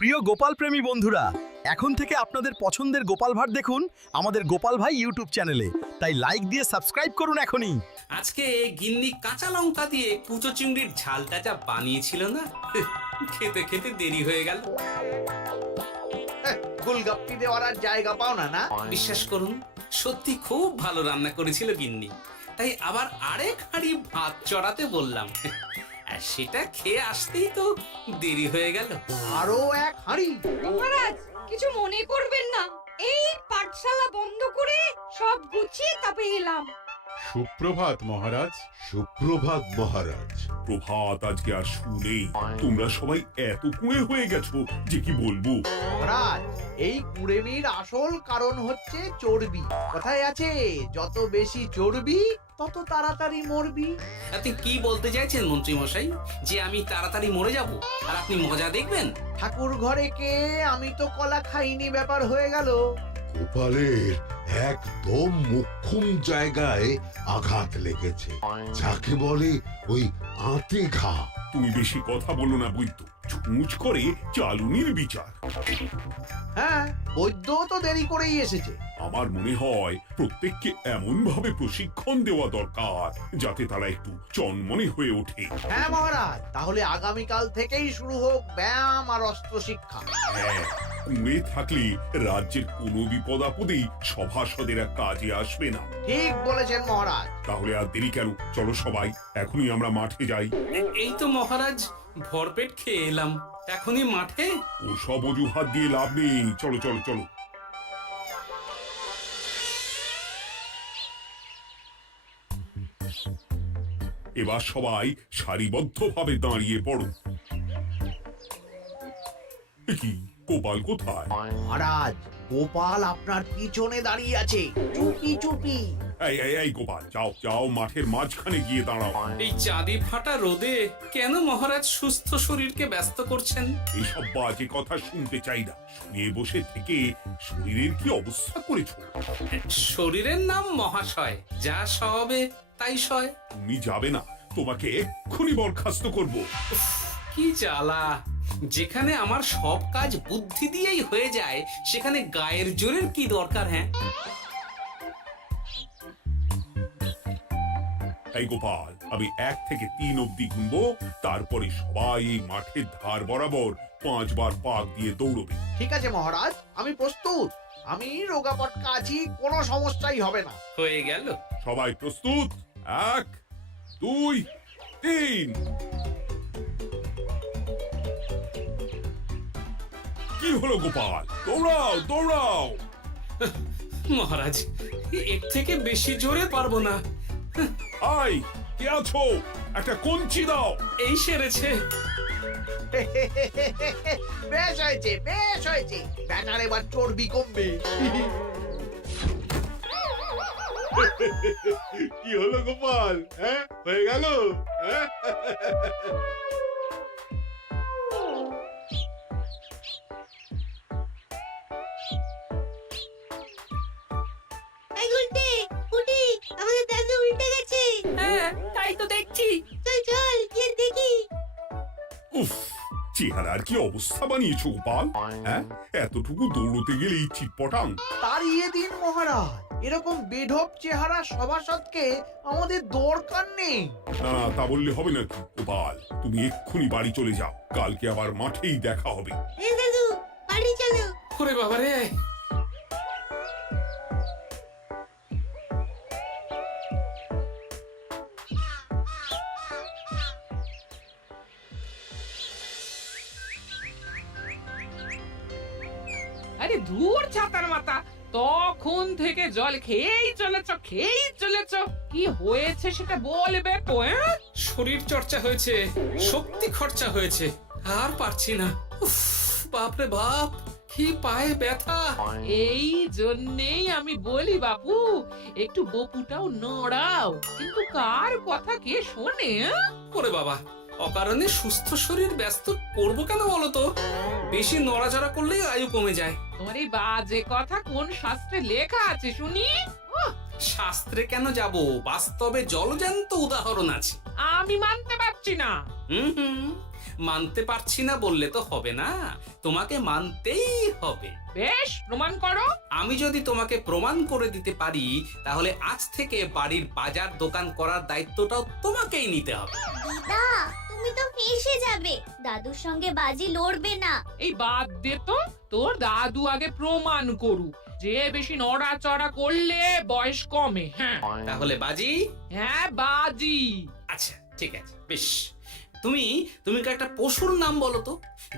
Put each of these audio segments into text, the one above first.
প্রিয় গোপাল প্রেমী বন্ধুরা, এখন থেকে আপনাদের পছন্দের গোপাল ভাঁড় দেখুন আমাদের গোপাল ভাই ইউটিউব চ্যানেলে। তাই লাইক দিয়ে সাবস্ক্রাইব করুন এখনই। আজকে গিন্নি কাঁচা লঙ্কা দিয়ে কুচো চিংড়ির ঝালটা যা বানিয়েছিল না, খেতে খেতে দেরি হয়ে গেল। গোলগাপ্পি দেওয়ার আর জায়গা পাও না না? বিশ্বাস করুন, সত্যি খুব ভালো রান্না করেছিল গিন্নি। তাই আবার আরেক হাঁড়ি ভাত চড়াতে বললাম। আর সেটা খেয়ে আসতেই তো দেরি হয়ে গেল। আরো এক হাঁড়ি? মহারাজ কিছু মনে করবেন না, এই পাঠশালা বন্ধ করে সব গুছিয়ে তবে এলাম। সুপ্রভাত মহারাজ। সুপ্রভাত মহারাজ। প্রভাত আজকে আর শুনেই তোমরা সবাই এত কুঁড়ে হয়ে গেছো যে কি বলবো। মহারাজ, এই কুড়েমির আসল কারণ হচ্ছে চর্বি। কথায় আছে, যত বেশি চর্বি তত তাড়াতাড়ি মরবি। আপনি কি বলতে চাইছেন মন্ত্রী মশাই, যে আমি তাড়াতাড়ি মরে যাব আর আপনি মজা দেখবেন? ঠাকুর ঘরে কে, আমি তো কলা খাইনি ব্যাপার হয়ে গেল। গোপালের একদম মোক্ষম জায়গায় আঘাত লেগেছে, যাকে বলে ওই আঁতে ঘা। তুমি বেশি কথা বলো না বৈদ্য, ছুঁচ করে চালুনির বিচার। হ্যাঁ, বৈদ্য তো দেরি করেই এসেছে। আমার মনে হয় প্রত্যেককে এমন ভাবে প্রশিক্ষণ দেওয়া দরকার যাতে তারা একটু চনমনে হয়ে ওঠে। হ্যাঁ মহারাজ, তাহলে আগামীকাল থেকেই শুরু হোক ব্যায়াম আর অস্ত্র শিক্ষা। হ্যাঁ, কুঁড়ে থাকলে রাজ্যের কোনো বিপদ আপদেই সভাসদেরা কাজে আসবে না। ঠিক বলেছেন মহারাজ। তাহলে আর দেরি কেন, চলো সবাই এখনই আমরা মাঠে যাই। এই তো মহারাজ ভরপেট খেয়ে এলাম, এখনই মাঠে? ও সব অজুহাত দিয়ে লাভ নেই, চলো চলো চলো। এবার সবাই সারিবদ্ধভাবে দাঁড়িয়ে পড়ো। এ কি, গোপাল কোথায়? মহারাজ, গোপাল আপনার পিছনে দাঁড়িয়ে আছে, চুপি চুপি। এই গোপাল, যাও যাও, মাঠের মাঝখানে গিয়ে দাঁড়াও। এই চাঁদি ফাটা রোদে কেন মহারাজ সুস্থ শরীরকে ব্যস্ত করছেন? এইসব বাজে কথা শুনতে চাই না। শুয়ে বসে থেকে শরীরের কি অবস্থা করেছো? শরীরের নাম মহাশয়, যা সবে তাই সয়। তুমি যাবে না, তোমাকে এক্ষুনি বরখাস্ত করবো। কি জ্বালা! যেখানে আমার সব কাজ বুদ্ধি দিয়েই হয়ে যায়, সেখানে গায়ের জোরের কি দরকার? হ্যাঁ, এই গোপাল, আমি 1 থেকে 3 অব্দি গুনবো, তারপরে সবাই এই মাঠের ধার বরাবর 5 বার পাক দিয়ে দৌড়বে। ঠিক আছে মহারাজ, আমি প্রস্তুত। আমি রোগাপটকা আছি, কোনো সমস্যাই হবে না। হয়ে গেল। সবাই প্রস্তুত? 1, 2, 3। কি হলো গোপাল, দৌড়াও দৌড়াও। মহারাজ, এর থেকে বেশি জোরে পারবো না। আই, কে আছো? একটা কঞ্চি দাও। এই সেরেছে। বেশ হয়েছে, বেশ হয়েছে। ব্যাটার এবার চর্বি কমবে। কি হলো গোপাল, হ্যাঁ হয়ে গেল? এই গুলটে, কুটি, আমাদের দাদু উল্টে গেছে। হ্যাঁ, তাই তো দেখছি। চল চল গিয়ে দেখি। উফ, চেহারার কি অবস্থা বানিয়েছো গোপাল, হ্যাঁ? এতটুকু দৌড়তে গেলেই চিটপটাং। তাড়িয়ে দিন মহারাজ, এরকম বেঢপ চেহারা সভাসদকে আমাদের দরকার নেই। না না, তা বললে হবে নাকি গোপাল? তুমি এক্ষুনি বাড়ি চলে যাও, কালকে আবার মাঠেই দেখা হবে। এই দাদু, বাড়ি চলো। ওরে বাবারে! আরে দূর ছাতার মাথা, তখন থেকে জল খেয়েই চলেছ। কি হয়েছে সেটা বলবে তো? শরীর চর্চা হয়েছে, শক্তি খরচা হয়েছে, আর পারছি না। উফ, বাপরে বাপ, কি পায়ে ব্যথা! এই জন্যেই আমি বলি বাপু, একটু বপুটাও নড়াও। কিন্তু কার কথা কে শোনে? ওরে বাবা, অকারণে সুস্থ শরীর ব্যস্ত করবো কেন বলো তো? বেশি নড়াচড়া করলেই আয়ু কমে যায়। তোমার এই বাজে কথা কোন শাস্ত্রে লেখা আছে শুনি? শাস্ত্রে কেন যাব, বাস্তবে জলজ্যান্ত উদাহরণ আছে। আমি মানতে পারছি না। হুম, মানতে পারছি না বললে তো হবে না, তোমাকে মানতেই হবে। বেশ, প্রমাণ করো। আমি যদি তোমাকে প্রমাণ করে দিতে পারি তাহলে আজ থেকে বাড়ির বাজার দোকান করার দায়িত্বটাও তোমাকেই নিতে হবে। দিদা তুমি তো ফেঁসে যাবে, দাদুর সঙ্গে বাজি লড়বে না। এই বাদ দে তো, তোর দাদু আগে প্রমাণ করুক যে বেশি নড়াচড়া করলে বয়স কমে। হ্যাঁ তাহলে বাজি। হ্যাঁ বাজি। আচ্ছা ঠিক আছে, বেশ। তুমি তুমি একটা পশুর নাম বলো তো,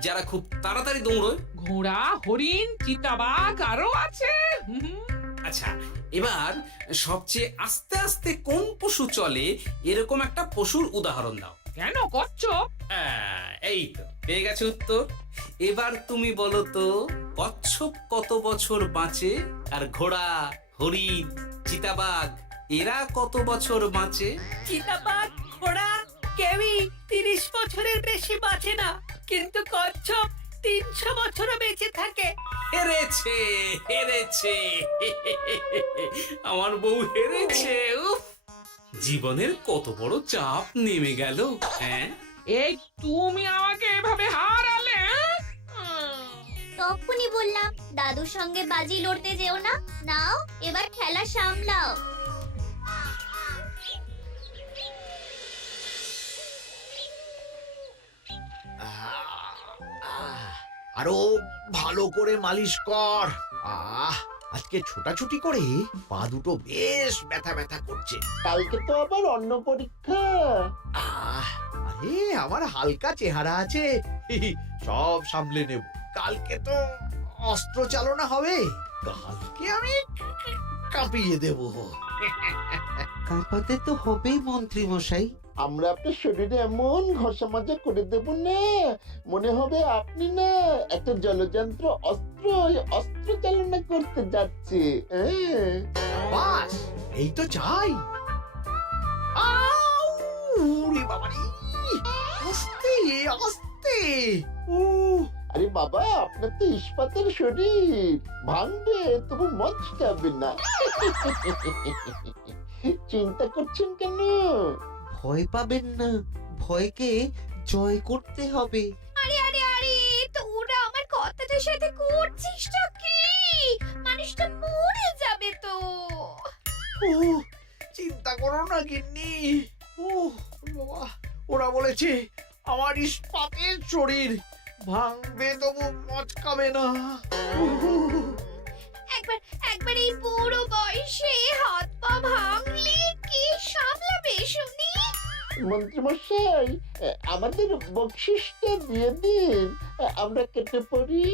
যারা খুব তাড়াতাড়ি দৌড়য়। ঘোড়া, হরিণ, চিতাবাঘ আরো আছে। আচ্ছা, এবার সবচেয়ে আস্তে আস্তে কোন পশু চলে এরকম একটা পশুর উদাহরণ দাও। কেন কচ্ছপ? এই তো পেয়ে গেছে উত্তর। এবার তুমি বলো তো, কচ্ছপ কত বছর বাঁচে আর ঘোড়া, হরিণ, চিতাবাঘ এরা কত বছর বাঁচে? চিতাবাঘ, ঘোড়া কেউই 30 বছরের বেশি বাঁচে না, কিন্তু কচ্ছপ 300 বছরও বেঁচে থাকে। হেরেছে, হেরেছে, আমার বউ হেরেছে। উফ, জীবনের কত বড় চাপ নেমে গেল। হ্যাঁ, এই তুমি আমাকে এভাবে হারালে? তখনই বললাম দাদুর সঙ্গে বাজি লড়তে যেও না। নাও এবার খেলা সামলাও। আরো ভালো করে মালিশ কর। আজকে ছোটাছুটি করে পা দুটো বেশ ব্যথা ব্যথা করছে। কালকে তো আবার অন্য পরীক্ষা। আরে আমার হালকা চেহারা আছে, সব সামলে নেব। কালকে তো অস্ত্র চালনা হবে, কালকে আমি কাঁপিয়ে দেব। কাঁপাতে তো হবেই মন্ত্রী মশাই। আমরা আপনার শরীরে এমন ঘষা মাজা করে দেব না, মনে হবে আপনি না একটা জলযন্ত্র অস্ত্র চালনা করতে যাচ্ছে। বাস এই তো চাই। আউ, ওরে বাবারে, আস্তে আস্তে। আরে বাবা, আপনার তো ইস্পাতের শরীর, ভাঙবে তবু মচকাবে না। চিন্তা করছেন কেন? ভয় পাবেন না, ভয়কে জয় করতে হবে। আরে আরে আরে, তোরা আমার কথাটার সাথে করছিসটা কি? মানুষটা মরে যাবে তো। চিন্তা করো না গিন্নি। বাবা, ওরা বলেছে আমার ইস্পাতের শরীর, ভাঙবে তবু মচকাবে না। একবার এই বুড়ো বয়সে হাত পা ভাঙলে কি সামলাবে শুনি? মন্ত্রী মশাই, আমাদের বকশিসটা দিয়ে দিন, আমরা কেটে পড়ি।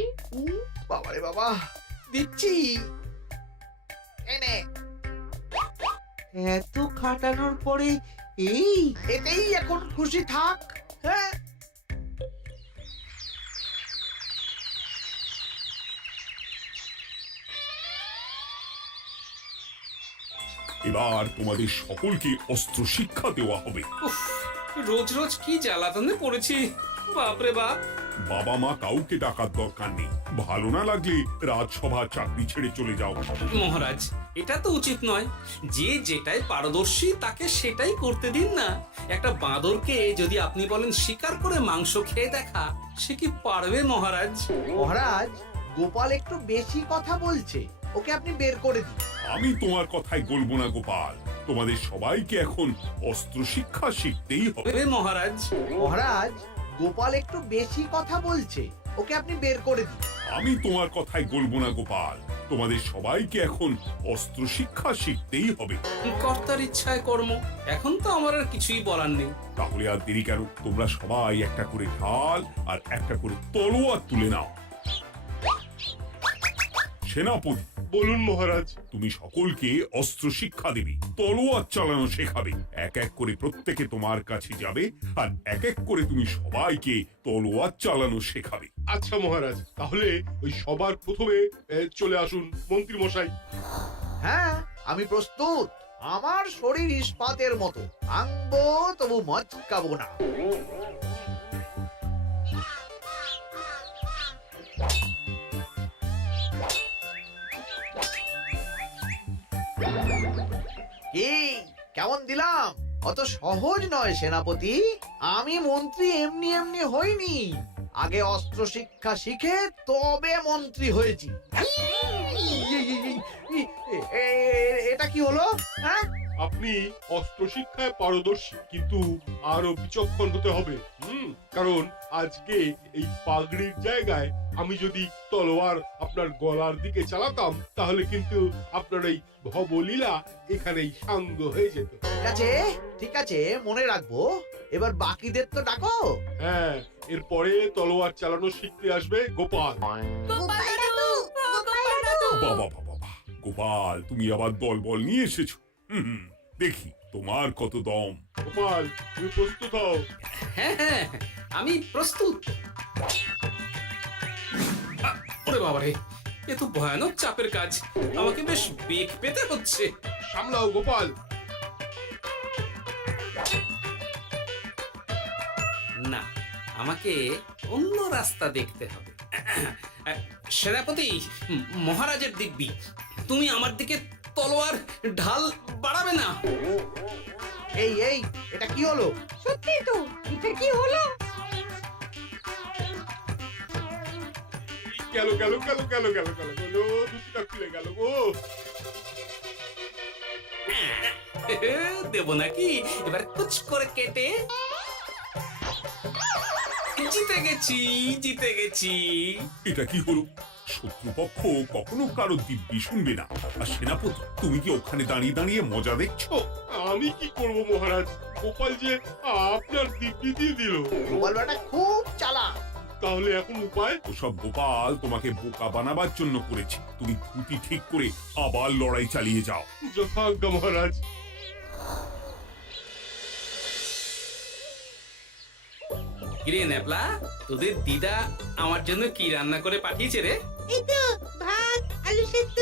বাবারে বাবা, দিচ্ছি। এনে এত খাটানোর পরে এই এতেই এখন খুশি থাক। হ্যাঁ, এবার তোমাদের সকলকে অস্ত্র শিক্ষা দেওয়া হবে। উফ, রোজ রোজ কি জ্বালাতনে পড়েছি, বাপরে বাপ। বাবা মা কাউকে ডাকার দরকার নেই, ভালো না লাগলে রাজসভা চাকরি ছেড়ে চলে যাও। মহারাজ, এটা তো উচিত নয়। যে যেটাই পারদর্শী তাকে সেটাই করতে দিন না। একটা বাঁদরকে যদি আপনি বলেন শিকার করে মাংস খেয়ে দেখা, সে কি পারবে মহারাজ? মহারাজ, গোপাল একটু বেশি কথা বলছে, ওকে আপনি বের করে দিন। আমি তোমার কথাই বলবো না গোপাল, তোমাদের সবাইকে এখন অস্ত্র শিক্ষা শিখতেই হবে। মহারাজ, মহারাজ, গোপাল একটু বেশি কথা বলছে, ওকে আপনি বের করে দিন। আমি তোমার কথাই বলবো না গোপাল, তোমাদের সবাইকে এখন অস্ত্র শিক্ষা শিখতেই হবে। কর্তার ইচ্ছায় কর্ম, এখন তো আমার আর কিছুই বলার নেই। তাহলে আর দেরি কেন, তোমরা সবাই একটা করে ঢাল আর একটা করে তলোয়ার তুলে নাও। সেনাপতি, বলুন মহারাজ। তুমি সকলকে অস্ত্র শিক্ষা দেবে, তলোয়ার চালানো শেখাবে। এক এক করে প্রত্যেকে তোমার কাছে যাবে আর এক এক করে তুমি সবাইকে তলোয়ার চালানো শেখাবে। আচ্ছা মহারাজ, তাহলে ওই সবার প্রথমে চলে আসুন মন্ত্রী মশাই। হ্যাঁ, আমি প্রস্তুত। আমার শরীর ইস্পাতের মতো, ভাঙবো তবু মচকাবো না। কি কেমন দিলাম? অত সহজ নয় সেনাপতি। আমি মন্ত্রী এমনি এমনি হইনি, আগে অস্ত্র শিক্ষা শিখে তবে মন্ত্রী হয়েছি। এটা কি হলো? হ্যাঁ, আপনি অস্ত্র শিক্ষায় পারদর্শী, কিন্তু আরো বিচক্ষণ হতে হবে। কারণ আজকে এই পাগড়ির জায়গায় আমি যদি তলোয়ার আপনার গলার দিকে চালাতাম, তাহলে কিন্তু আপনার এই ভবলীলা এখানেই সাঙ্গ হয়ে যেত। ঠিক আছে, ঠিক আছে, মনে রাখবো। এবার বাকিদের তো ডাকো। হ্যাঁ, এরপরে তলোয়ার চালানো শিখতে আসবে গোপাল। গোপাল দাদু, গোপাল দাদু। বাবা বাবা বাবা, গোপাল তুমি আবার দল বল নিয়ে এসেছো। দেখি তোমার কত দম। গোপাল, তুমি প্রস্তুত হও। হ্যাঁ হ্যাঁ, আমি প্রস্তুত। ওরে বাবা রে, এ তো ভয়ানক চাপের কাজ, আমাকে বেশ বেগ পেতে হচ্ছে। সামলাও গোপাল। না, আমাকে অন্য রাস্তা দেখতে হবে। সেনাপতি, মহারাজের দিব্যি, তুমি আমার দিকে তলোয়ার ঢাল বাড়াবে না। এই এই, এটা কি হলো? সত্যি তো, এটা কি হলো? গেল গেল গেল গেল গেল গেল গেল, দুটিটা খুলে গেল গো। দেব নাকি এবার কুচ করে কেটে? জিতে গেছি, জিতে গেছি। এটা কি হলো? শত্রুপক্ষ কখনো কারো দিব্যি শুনবে না। আর সেনাপতি, তুমি কি ওখানে দাঁড়িয়ে দাঁড়িয়ে মজা দেখছো? আমি কি করব মহারাজ, গোপাল যে আপনার দিব্যি দিয়ে দিল। গোপাল বেটা খুব চালাক। তাহলে এখন উপায়? ওসব গোপাল তোমাকে বোকা বানাবার জন্য করেছে। তুমি ধুতি ঠিক করে আবার লড়াই চালিয়ে যাও। যথাজ্ঞা মহারাজ। কিরে ন্যাপলা, তোদের দিদা আমার জন্য কি রান্না করে পাঠিয়েছে রে? এই তো ভাত, আলু সেদ্ধ,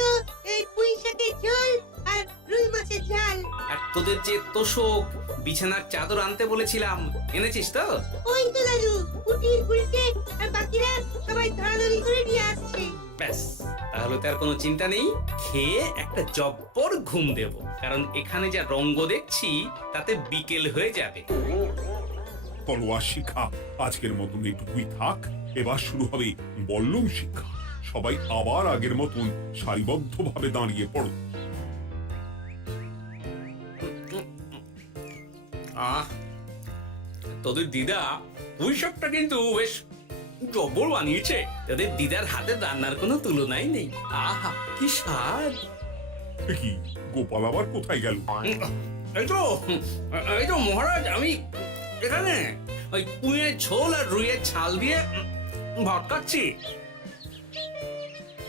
এই পুঁই শাকের ঝোল আর রুই মাছের ঝাল। আর তোদের যে তোষক, বিছানার চাদর আনতে বলেছিলাম, এনেছিস তো? ওই তো দাদু, পুটির উল্টে আর বাকিরা সবাই ধরাধরি করে নিয়ে আসছে। ব্যাস, তাহলে তো আর কোনো চিন্তা নেই। খেয়ে একটা জব্বর ঘুম দেব, কারণ এখানে যা রঙ্গ দেখছি তাতে বিকেল হয়ে যাবে। তলোয়ার শিক্ষা আজকের মতন এইটুকুই থাক। এবার শুরু হবে বল্লম শিক্ষা। সবাই আবার আগের মতন সারিবদ্ধভাবে দাঁড়িয়ে পড়ো। তোদের দিদা ওই সবটা কিন্তু বেশ জব্বর বানিয়েছে। তোদের দিদার হাতের রান্নার কোনো তুলনাই নেই। আহা, কি স্বাদ! কি গোপাল আবার কোথায় গেল? এই তো মহারাজ, আমি এখানে ওই পুঁয়ের ঝোল আর রুইয়ের ছাল দিয়ে ভাত খাচ্ছি।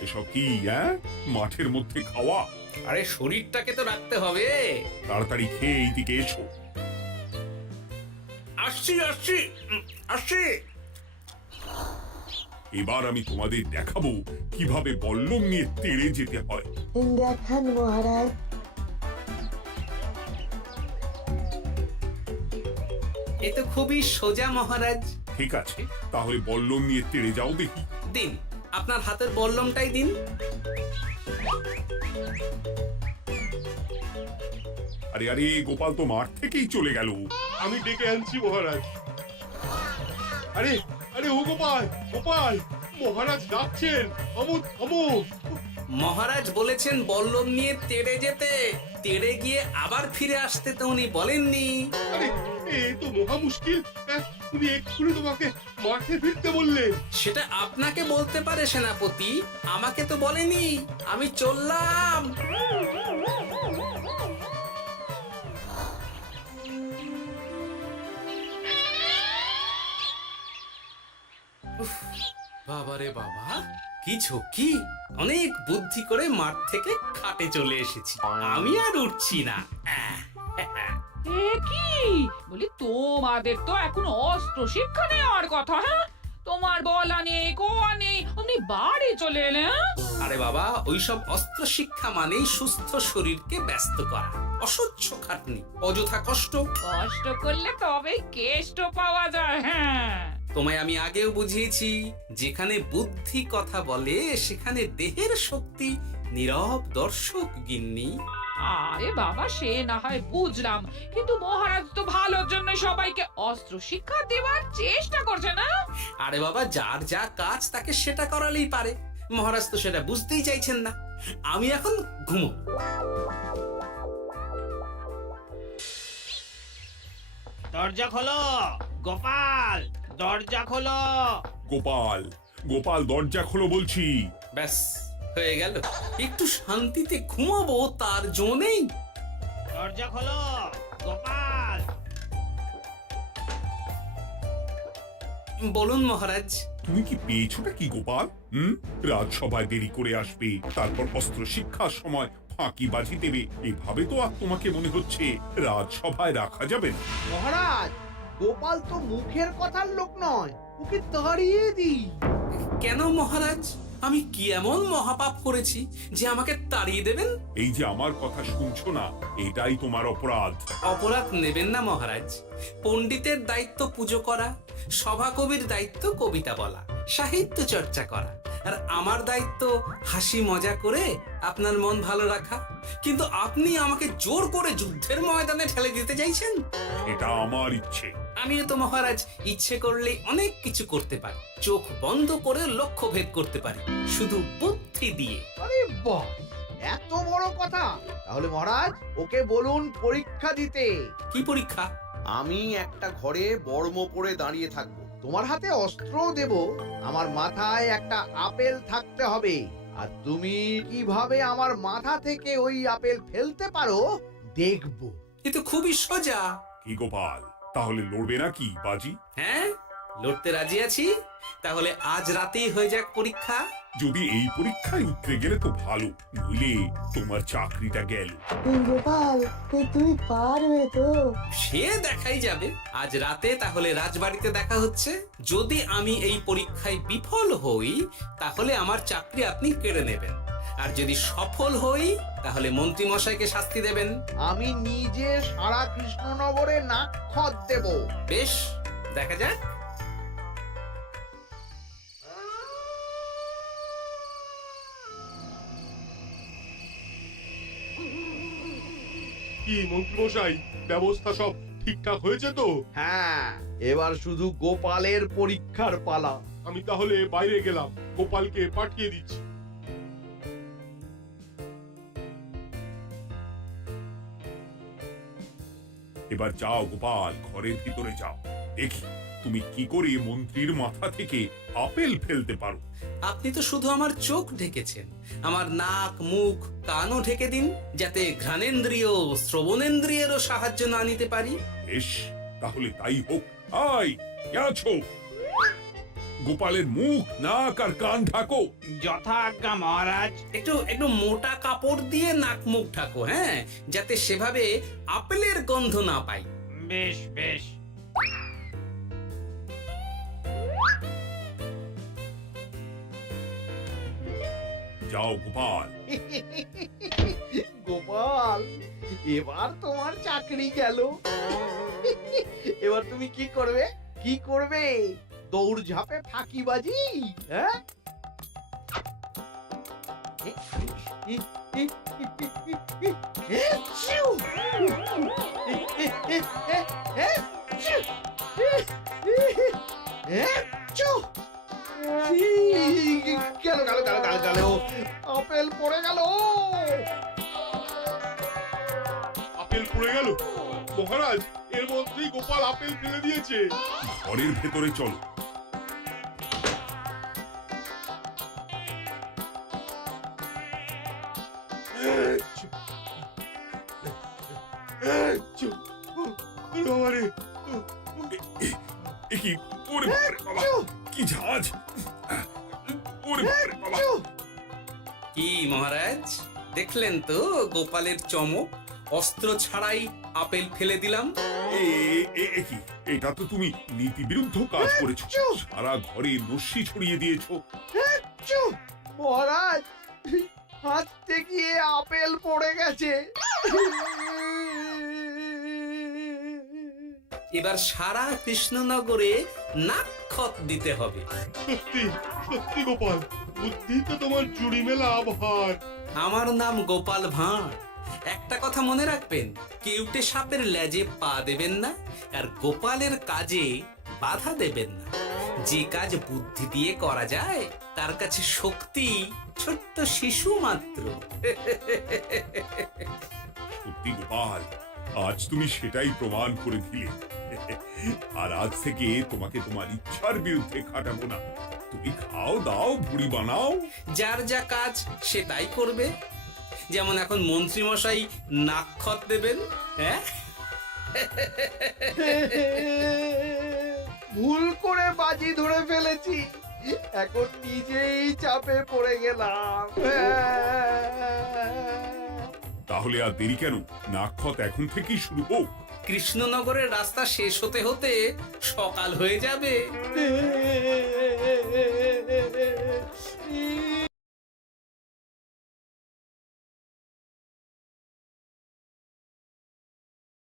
এসব কি মাঠের মধ্যে খাওয়া? আরে শরীরটাকে তো রাখতে হবে। তাড়াতাড়ি খেয়ে এইদিকে এসো। আসছি আসছি আসছি। এবার আমি তোমাদের দেখাবো কিভাবে বল্লম নিয়ে তেড়ে যেতে হয়। দেখান মহারাজ। এ তো খুবই সোজা মহারাজ। ঠিক আছে, তাহলে বল্লম নিয়ে তেড়ে যাও দেখি। দিন, আপনার হাতের বল্লমটাই দিন। আরে আরে, গোপাল তো মাঠ থেকেই চলে গেল। আমি ডেকে আনছি মহারাজ। আরে আরে, ও গোপাল, গোপাল, মহারাজ ডাকছেন। থামো থামো। মহারাজ বলেছেন বল্লম নিয়ে তেড়ে যেতে, তেড়ে গিয়ে আবার ফিরে আসতে তো উনি বলেননি। আরে, এ তো মহা মুশকিল। উনি এক্ষুনি তোমাকে মাঠে ফিরতে বললেন। সেটা আপনাকে বলতে পারে সেনাপতি, আমাকে তো বলেনি। আমি চললাম। বাবারে বাবা, কি ঝক্কি! অনেক বুদ্ধি করে মাঠ থেকে খাটে চলে এসেছি। আমি আর উঠছি না। এ কি বলি, তোমাদের তো এখন অস্ত্র শিক্ষা নেওয়ার কথা। হ্যাঁ, তোমার বলা নেই, কোয়া নেই, অমনি বাড়ি চলে এলে। আরে বাবা, ওইসব অস্ত্র শিক্ষা মানেই সুস্থ শরীরকে ব্যস্ত করা, অসহ্য খাটনি, অযথা কষ্ট। কষ্ট করলে তবেই কেষ্ট পাওয়া যায়। হ্যাঁ, তোমায় আমি আগেও বুঝিয়েছি, যেখানে বুদ্ধি কথা বলে সেখানে দেহের শক্তি নীরব দর্শক গিন্নি। আরে বাবা, সে না হয় বুঝলাম, কিন্তু মহারাজ তো ভালোর জন্য সবাইকে অস্ত্র শিক্ষা দেওয়ার চেষ্টা করছে না? আরে বাবা, যার যা কাজ তাকে সেটা করালেই পারে। মহারাজ তো সেটা বুঝতেই চাইছেন না। আমি এখন ঘুমো। দরজা খোলো গোপাল, দরজা খোলো। গোপাল, গোপাল দরজা খোলো বলছি। ব্যাস হয়ে গেল। একটু শান্তিতে ঘুমাবো তার জো নেই। দরজা খোলো গোপাল। বলুন মহারাজ। তুমি কি পেয়েছোটা কি গোপাল? রাজসভায় দেরি করে আসবে, তারপর অস্ত্র শিক্ষার সময় ফাঁকিবাজি দেবে, এভাবে তো আর তোমাকে মনে হচ্ছে রাজসভায় রাখা যাবে না। মহারাজ, গোপাল তো মুখের কথার লোক নয়, ওকে তাড়িয়ে দিই। কেন মহারাজ? আমি কি এমন মহাপাপ করেছি যে আমাকে তাড়িয়ে দেবেন? এই যে আমার কথা শুনছো না, এটাই তোমার অপরাধ। অপরাধ নেবেন না মহারাজ। পণ্ডিতের দায়িত্ব পুজো করা, সভাকবির দায়িত্ব কবিতা বলা, সাহিত্য চর্চা করা, আর আমার দায়িত্ব হাসি মজা করে আপনার মন ভালো রাখা। কিন্তু আপনি আমাকে জোর করে যুদ্ধের ময়দানে ঠেলে দিতে চাইছেন। এটা আমার ইচ্ছে। আমিও তো মহারাজ ইচ্ছে করলে অনেক কিছু করতে পারি। চোখ বন্ধ করে লক্ষ্য ভেদ করতে পারি, শুধু বুদ্ধি দিয়ে। আরে বাহ, এত বড় কথা! তাহলে মহারাজ, ওকে বলুন পরীক্ষা দিতে। কি পরীক্ষা? আমি একটা ঘরে বর্ম পরে দাঁড়িয়ে থাকবো, তোমার হাতে অস্ত্রও দেব, আমার মাথায় একটা আপেল থাকতে হবে, আর তুমি কিভাবে আমার মাথা থেকে ওই আপেল ফেলতে পারো দেখবো। এ তো খুবই সোজা। কি গোপাল, তাহলে লড়বে নাকি বাজি? হ্যাঁ, লড়তে রাজি আছি। তাহলে আজ রাতেই হয়ে যাক পরীক্ষা। যদি এই পরীক্ষায় উতরে গেলে তো ভালো, নইলে তোমার চাকরিটা গেল। গোপাল, তুমি পারবে তো? সে দেখাই যাবে। আজ রাতে তাহলে রাজবাড়িতে দেখা হচ্ছে। যদি আমি এই পরীক্ষায় বিফল হই, তাহলে আমার চাকরি আপনি কেড়ে নেবেন। আর যদি সফল হই, তাহলে মন্ত্রী মশাইকে শাস্তি দেবেন। আমি নিজে সারা কৃষ্ণনগরে নাক্ষত দেব। বেশ, দেখা যাক। কি মন্ত্রীমশাই, ব্যবস্থা সব ঠিকঠাক হয়েছে তো? হ্যাঁ, এবার শুধু গোপালের পরীক্ষার পালা। আমি তাহলে বাইরে গেলাম, গোপালকে পাঠিয়ে দিচ্ছি। এবার যাও গোপাল, ঘরের ভিতরে যাও, দেখি তুমি কি করে মন্ত্রীর মাথা থেকে আপেল ফেলতে পারো। আপনি তো শুধু আমার চোখ ঢেকেছেন, আমার নাক মুখ কানও ঢেকে দিন, যাতে ঘ্রাণেন্দ্রিয় শ্রবণেন্দ্রিয়েরও সাহায্য না নিতে পারি। বেশ, তাহলে তাই হোক। আই, কে আছো? গোপালের মুখ নাক আর কান ঢাকো। যথাজ্ঞা মহারাজ। একটু একটু মোটা কাপড় দিয়ে নাক মুখ ঢাকো, হ্যাঁ, যাতে সেভাবে আপেলের গন্ধ না পাই। বেশ বেশ। যাও গোপাল। গোপাল, এবার তোমার চাকরি গেল। এবার তুমি কি করবে? কি করবে? দৌড় ঝাঁপে ফাঁকিবাজি? হ্যাঁ? গেল, আপেল পড়ে গেল। আপেল পড়ে গেল? মহারাজ, এর মধ্যেই গোপাল আপেল ফেলে দিয়েছে। ঘরের ভেতরে চলো। কি ওরে বাবারে বাবা, কি ঝাঁজ! ওরে বাবারে বাবা! কি মহারাজ, দেখলেন তো গোপালের চমক? অস্ত্র ছাড়াই আপেল ফেলে দিলাম। কি, এটা তো তুমি নীতি বিরুদ্ধ কাজ করেছো। সারা ঘরে নস্যি ছড়িয়ে দিয়েছো। মহারাজ, হাতে গিয়ে আপেল পড়ে গেছে। এবার সারা কৃষ্ণনগরে নাক্ষত দিতে হবে। সত্যি সত্যি গোপাল, বুদ্ধি তো তোমার জুড়ি মেলা আভার। আমার নাম গোপাল ভাঁড়, একটা কথা মনে রাখবেন, কেউটে সাপের লেজে পা দেবেন না, আর গোপালের কাজে বাধা দেবেন না। যে কাজ বুদ্ধি দিয়ে করা যায় তার কাছে শক্তি ছোট্ট শিশু মাত্র। সত্যি গোপাল, আজ তুমি সেটাই প্রমাণ করে দিলে। আর আজ থেকে তোমাকে তোমার ইচ্ছার বিরুদ্ধে খাটাবো না। তুমি খাও দাও, বুড়ি বানাও। যার যা কাজ সে তাই করবে। যেমন এখন মন্ত্রী মশাই নাক্ষত দেবেন। হ্যাঁ, ভুল করে বাজি ধরে ফেলেছি, এখন নিজেই চাপে পড়ে গেলাম। তাহলে আর দেরি কেন? নাক্ষত এখন থেকেই শুরু হোক। কৃষ্ণনগরের রাস্তা শেষ হতে হতে সকাল হয়ে যাবে।